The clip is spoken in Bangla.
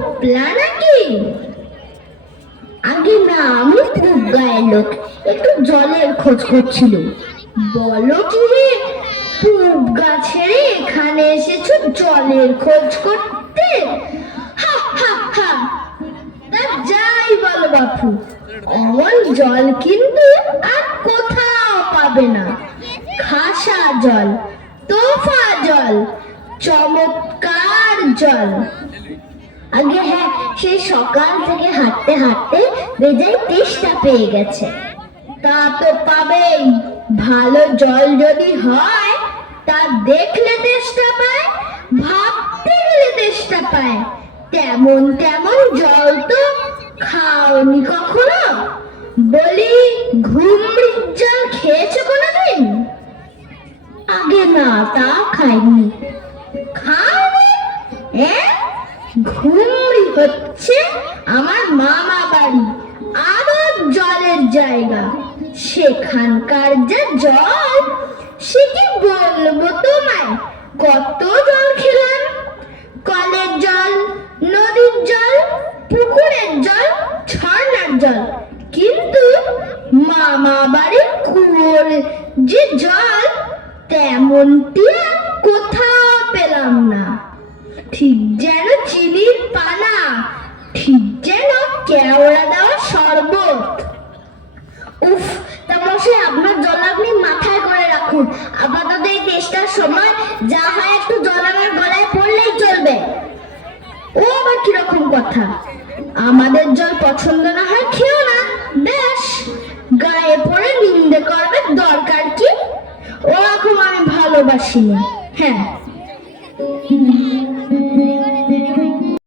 পোপলা নাকি? আগে না, আমি খুব গায়ের লোক, একটু জলের খোঁজ করছিল। বলো কি রে, পুব গাছের এখানে এসেছো জলের খোঁজ করতে? হা হা হা। তা যাই বলো বাপু, অমন জল কিন্তু আর কোথাও পাবে না। খাসা জল, তোফা জল, চমৎকার জল। আগে হ্যাঁ, সেই সকাল থেকে হাঁটতে হাঁটতে বেজায় তেষ্টা পেয়ে গেছে। তা তো পাবেই, ভালো জল যদি হয় তা দেখলে তেষ্টা পায়, ভাবতে গেলে তেষ্টা পায়। তেমন তেমন জল তো খাওনি কখনো? বলি, ঘুমড়ির জল খেয়েছো কোনোদিন? আগে না, তা খাইনি। খাওনি? ঘুমড়ি হচ্ছে আমার মামা বাড়ি, আরো জলের জায়গা। সেখানকার যা জল, সে কি বলবো তোমায়। কত জল খেলাম, কলের জল, নদীর জল, পুকুরের জল, ঝর্ণার জল, কিন্তু মামা বাড়ির কুয়োর যে জল, তেমনটি আর কোথাও পেলাম না। ঠিক যেন চিনির পানা, ঠিক যেন কেওড়া দেওয়া শরবত। উফ, তা মশাই, আপনার জল আপনি মাথায় করে রাখুন। আপাতত এই তেষ্টার সময় যা হয় একটু জল আমার গলায় পড়লেই চলবে। ও আবার কিরকম কথা? আমাদের জল পছন্দ না হয় খেও না, বেশ। গায়ে পড়ে নিন্দে করবে দরকার কি? ও এখন আমি ভালোবাসিনি। হ্যাঁ,